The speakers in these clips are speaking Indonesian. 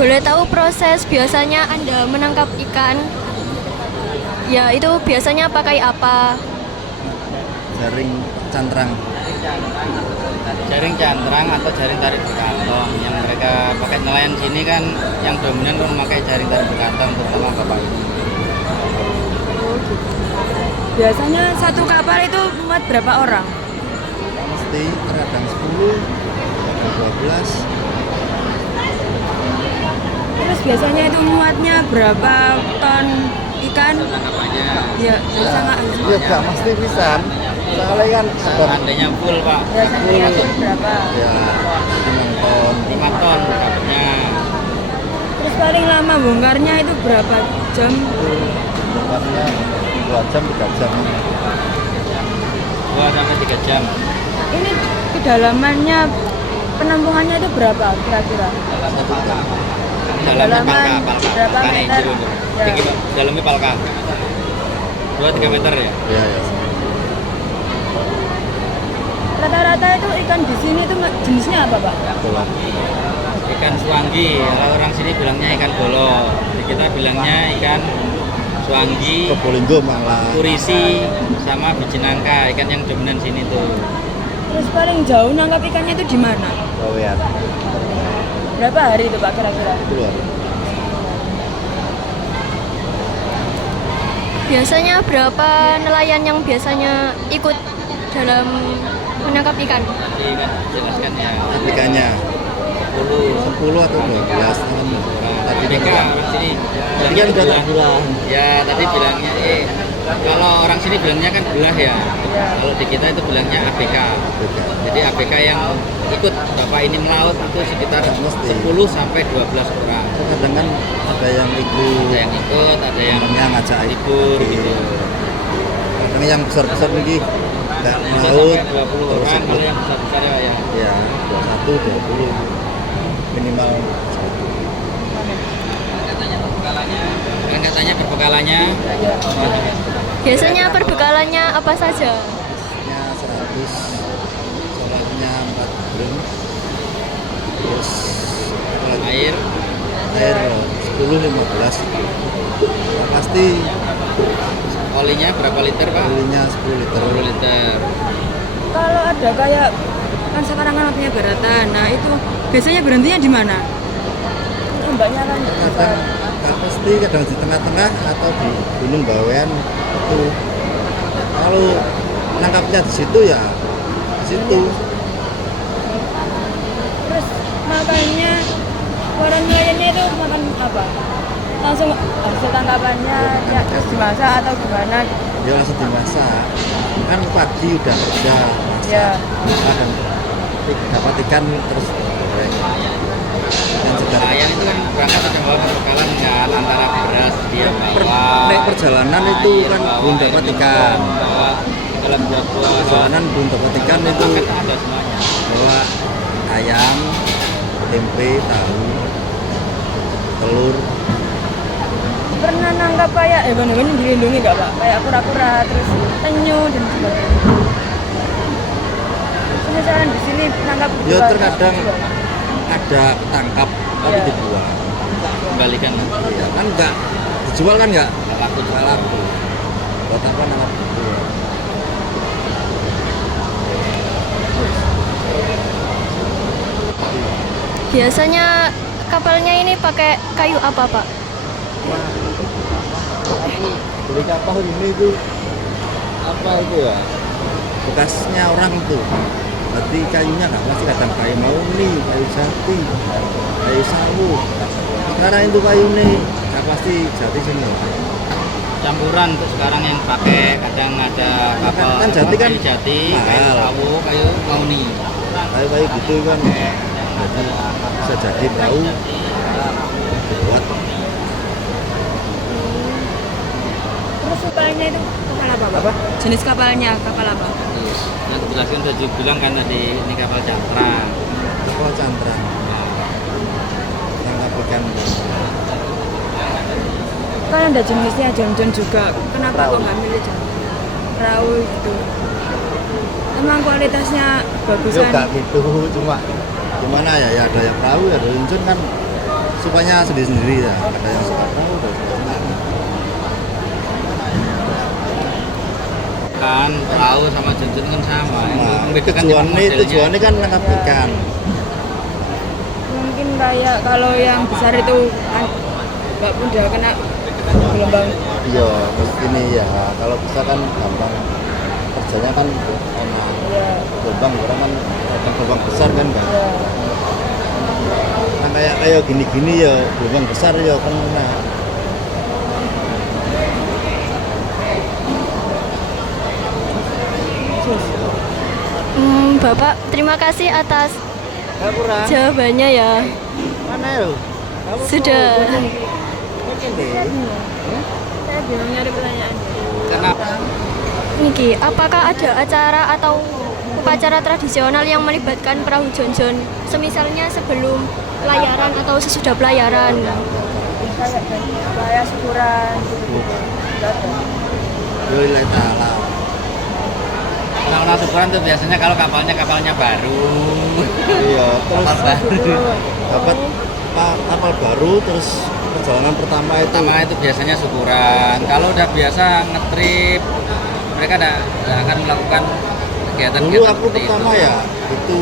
Boleh tahu proses biasanya Anda menangkap ikan? Ya, itu biasanya pakai apa? Jaring cantrang. Jaring cantrang atau jaring tarik berkantong. Yang mereka pakai nelayan sini kan yang dominan kan memakai jaring tarik berkantong, terutama kapal ini. Biasanya satu kapal itu muat berapa orang? Mesti terkadang 10, kadang 12. Terus biasanya itu muatnya berapa ton ikan? Tangkapannya Ya, sangat Ya gak mesti pisan. Soalnya kan sebab seandainya full pak, biasanya itu berapa? ya 5 ton. 5 ton dapatnya. Terus paling lama bongkarnya itu berapa jam? Bukannya 2 jam 3 jam. 2 sampai 3 jam. Ini kedalamannya penampungannya itu berapa kira-kira? Dalamnya Kedalaman palka. berapa Kan meter? hijau. Ya. Tinggi pak, dalamnya palka. 2-3 meter ya. Ya ya. Rata-rata itu ikan di sini itu jenisnya apa, Pak? Bola. Ikan suanggi, kalau orang sini bilangnya ikan bolo. Jadi kita bilangnya ikan suanggi, Probolinggo malah. kurisi, sama biji nangka, ikan yang dominan sini tuh. Terus paling jauh nangkap ikannya itu di mana? Bawean. Berapa hari itu, Pak, kira-kira? Keluar. Biasanya berapa nelayan yang biasanya ikut dalam menangkap ikan? Tadi kan jelaskan ya. Ikannya 10 atau 12 kan. Tadi ABK kan orang sini tadi kan udah tak bilang. ya tadi bilangnya kalau orang sini bilangnya kan belah ya. Kalau di kita itu bilangnya ABK. Jadi ABK yang ikut bapak ini melaut itu sekitar Mesti. 10 sampai 12 orang. Kadang kan ada yang ikut, Ada yang ikut, ada yang temennya ngajak libur gitu. Kadang yang besar-besar lagi nggak Bisa melaut sampai 20 terus orang ikut. kalau yang besar-besar ya. Ya 21, 20 minimal. Kan katanya perbekalannya Biasanya perbekalannya apa saja? Nya 100, solarnya 4 drum, terus apa lagi? air Air 10, 15. Nah, pasti olinya berapa liter pak? belinya 10 liter. 10 liter. Kalau ada kayak kan sekarang kan waktunya daratan, nah itu biasanya berhentinya di mana? Ombaknya kan Kadang nggak pasti, kadang di tengah-tengah atau di Gunung Bawean itu. Kalau nangkapnya di situ ya di situ. Terus makannya orang nelayannya itu makan apa? Langsung hasil tangkapannya ya terus dimasak atau gimana? Ya langsung dimasak. Kan pagi udah kerja Ya. masak dan dapat ikan terus goreng. Yang segar. Nelayan itu kan berangkat ada bawa perbekalan kan antara beras dia bawa. Naik perjalanan itu air, kan bawa belum dapat minuman, ikan. bawa dalam buah-buah. Perjalanan belum dapat ikan itu Paket ada semuanya. bawa ayam, tempe, tahu, telur. Pernah nangkap kayak hewan-hewan yang dilindungi nggak, Pak? Kayak kura-kura, terus penyu dan sebagainya. Misalkan di sini nangkap Ya juga, terkadang juga. ada tangkap tapi Iya. dibuang. Kembalikan Ya kan enggak dijual kan enggak laku enggak laku. Buat apa nangkap dibuang? Biasanya kapalnya ini pakai kayu apa, Pak? Beli kapal ini itu apa itu ya? Bekasnya orang itu. Berarti kayunya nggak pasti, kadang kayu mauni, kayu jati, kayu sawu. Sekarang itu kayu nih nggak pasti jati semua. campuran untuk sekarang yang pakai kadang ada kapal Kan jati kan kayu jati, kayu mahal. sawo, kayu mauni. Kayu-kayu gitu kan. Jadi bisa jadi perahu dibuat. Terus kapalnya itu kapal apa, Pak? Apa? Jenis kapalnya kapal apa? Yang dijelaskan tadi bilang kan tadi ini kapal cantrang. Kapal cantrang. Tangkap ikan. Kan ada jenisnya John juga. Kenapa kok nggak milih John? Perahu gitu. Emang kualitasnya bagus Ya kan? enggak gitu, cuma gimana ya, ya ada yang perahu, ya ada yang John kan sukanya sendiri-sendiri ya. Ada yang suka perahu, ada yang suka ikan. Kan perahu sama junjun kan sama. Yang Nah, membedakan cuma modelnya. tujuannya kan nangkap ikan. Mungkin kayak kalau yang besar itu kan nggak mudah kena gelombang. Iya, terus ini ya. Kalau bisa kan gampang kerjanya kan enak. Iya. Gelombang orang kan gelombang besar kan kan. Iya. Kan kayak gini-gini ya gelombang besar ya kena. Bapak, terima kasih atas Enggak kurang. jawabannya ya. Mana ya? Sudah. Mungkin deh. Saya bingung nyari pertanyaan. Karena Niki, apakah ada acara atau upacara tradisional yang melibatkan perahu jonjon? Semisalnya sebelum pelayaran atau sesudah pelayaran. Kayak syukuran gitu. Nggak ada. Lillahi ta'ala. orang-orang syukuran tuh biasanya kalau kapalnya baru. Iya, terus Kapal baru. dapat kapal baru terus perjalanan pertama Itu biasanya syukuran. Kalau udah biasa ngetrip, mereka nggak akan melakukan kegiatan dulu aku seperti pertama itu. ya itu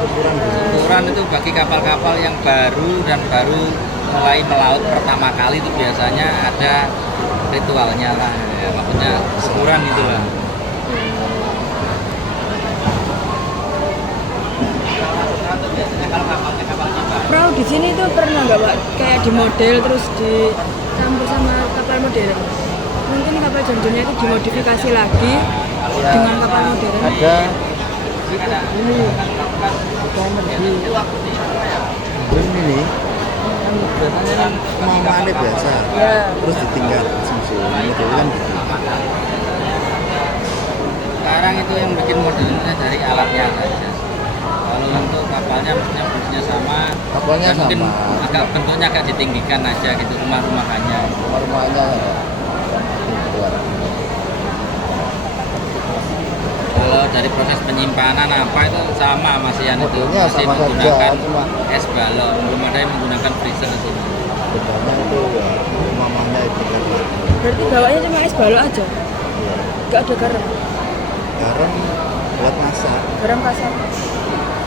syukuran dulu. Syukuran itu bagi kapal-kapal yang baru dan baru mulai melaut pertama kali itu biasanya ada ritualnya lah, ya, maksudnya syukuran gitu lah. Perahu di sini tuh pernah nggak Pak kayak di model terus dicampur sama kapal modern? Mungkin kapal jonjonnya itu dimodifikasi lagi dengan kapal modern. Ada ini ini biasanya kan kemauannya biasa Ya. terus ditingkat susun itu kan Sekarang itu yang bikin modernnya dari alatnya saja. Kalau untuk kapalnya maksudnya fungsinya sama, Kapalnya dan mungkin sama. agak bentuknya agak ditinggikan aja gitu rumah-rumahannya. rumahnya buat Kalau dari proses penyimpanan apa itu sama masih yang itu Modelnya masih sama saja, menggunakan cuma- es balok, belum ada yang menggunakan freezer di sini. bedanya itu ya mamanya itu kan Berarti bawanya cuma es balok aja, ya, nggak ada garam, garam buat masak garam kasar.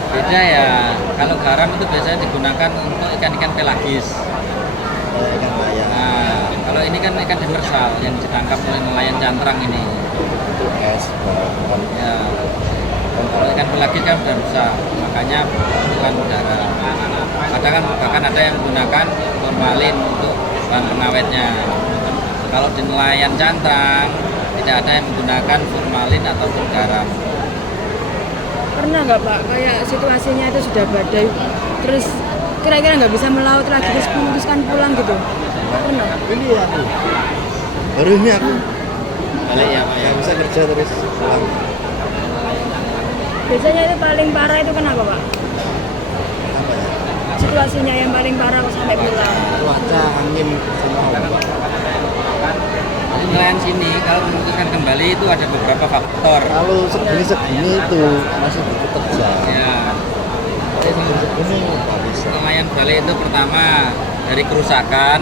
Beda ya, kalau garam itu biasanya digunakan untuk ikan-ikan pelagis. kayak ikan layar Nah, kalau ini kan ikan demersal yang ditangkap oleh nelayan cantrang ini. itu es bukan Ya, kalau ikan pelagis kan sudah rusak, makanya bukan garam. Kadang kan bahkan ada yang menggunakan formalin untuk bahan pengawetnya. Kalau di nelayan cantrang tidak ada yang menggunakan formalin ataupun garam. Pernah nggak Pak kayak situasinya itu sudah badai, terus kira-kira nggak bisa melaut lagi terus memutuskan pulang gitu? Pernah? ini aku baru ini aku Balik ya Pak ya. nggak bisa kerja terus pulang Biasanya itu paling parah itu kenapa Pak? apa ya Situasinya yang paling parah kok sampai pulang. cuaca angin sama ombak Di nelayan sini kalau memutuskan kembali itu ada beberapa faktor. kalau segini itu masih butuh kerja Ya, segini nggak bisa nelayan Bali itu pertama dari kerusakan,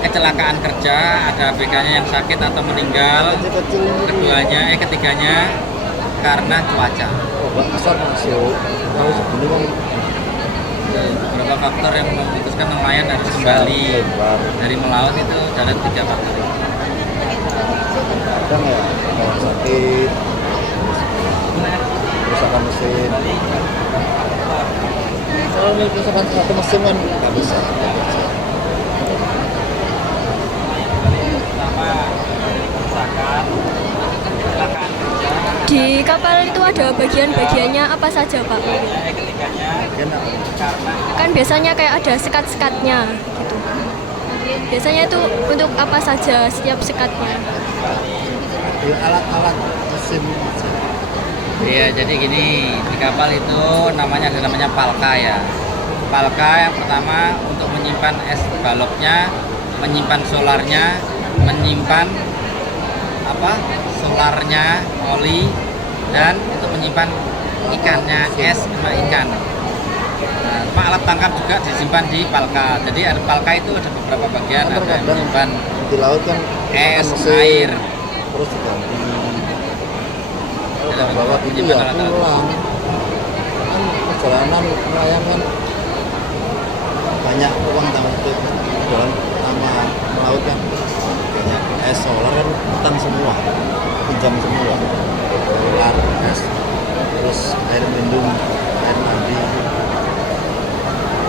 kecelakaan kerja, ada ABK-nya yang sakit atau meninggal. kecil-kecil ini Ketiganya karena cuaca. ombak besar masuk kalau segini kan Beberapa faktor yang memutuskan nelayan harus kembali lebar dari melaut itu ada 3 faktor. kadang ya kayak sakit kerusakan mesin kalau kerusakan satu mesin kan nggak bisa Pertama, kerusakan, kecelakaan kerja. Di kapal itu ada bagian-bagiannya apa saja Pak? Ketiganya enak karena Kan biasanya kayak ada sekat-sekatnya gitu. Biasanya itu untuk apa saja setiap sekatnya? ya, alat-alat mesin aja. Iya, jadi gini, di kapal itu namanya palka ya. Palka yang pertama untuk menyimpan es baloknya, menyimpan solarnya, menyimpan solarnya, oli, dan untuk menyimpan ikannya, es sama ikan. Nah, cuma alat tangkap juga disimpan di palka. Jadi ada palka itu ada beberapa bagian, ada yang Terkadang menyimpan di laut kan es, mesin, air. terus diganti. Kalau Dalam nggak bawa itu menyimpan ya alat-alat. pulang. Kan perjalanan nelayan kan banyak uang tanggal itu jalan pertama melaut kan banyak es solar kan utang semua, pinjam semua, solar es, terus air minum, air mandi,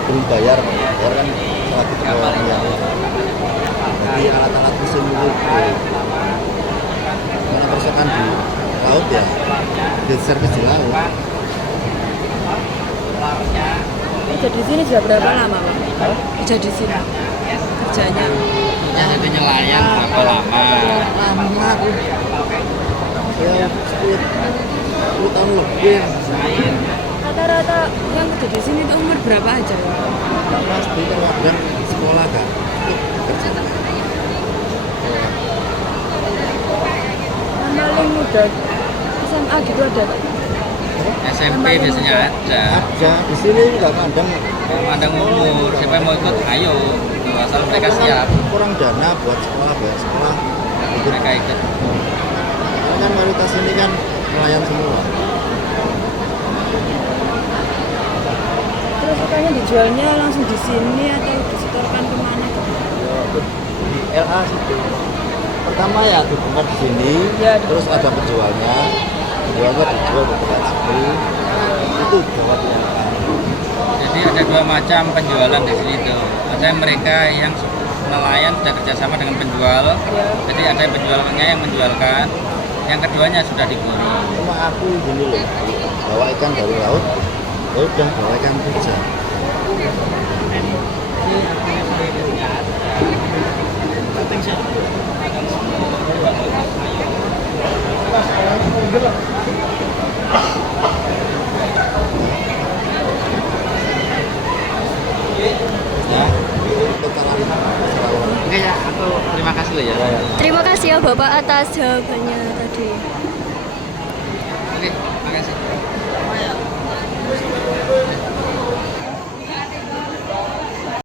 belum bayar kan salah itu ya. Jadi alat-alat mesin itu karena kerusakan di laut ya, di servis di laut. Kerja di sini sudah berapa lama, Pak? Kerja di sini kerjanya. Ya, jadi nelayan berapa lama? Lama aku ya 10 tahun lebih. Rata-rata yang kerja di sini tuh umur berapa aja? Nggak pasti kadang sekolah kan itu kerja. Iya. Yang paling muda SMA gitu ada, Pak? SMP biasanya ada. Ada di sini nggak kadang Mandang umur, siapa yang mau ikut, ayo. Tuh, asal mereka siap, kurang dana buat sekolah ikut. mereka ikut. Karena kan mayoritas ini kan nelayan semua. Terus sukanya dijualnya langsung di sini atau disetorkan kemana gitu? Ya, di LA situ. Pertama ya dibongkar di sini, Ya, terus ada penjualnya dijual ke tempat asli. Itu jawabnya. Jadi ada dua macam penjualan di sini tuh. Ada mereka yang nelayan sudah kerjasama dengan penjual. Jadi ada penjualnya yang menjualkan. Yang keduanya sudah digoreng. Cuma aku gini loh, bawa ikan dari laut, ya udah bawa ikan saja. Ya, kesalahan masalah orang. Oke ya, aku terima kasih loh ya. Terima kasih ya Bapak atas jawabannya tadi.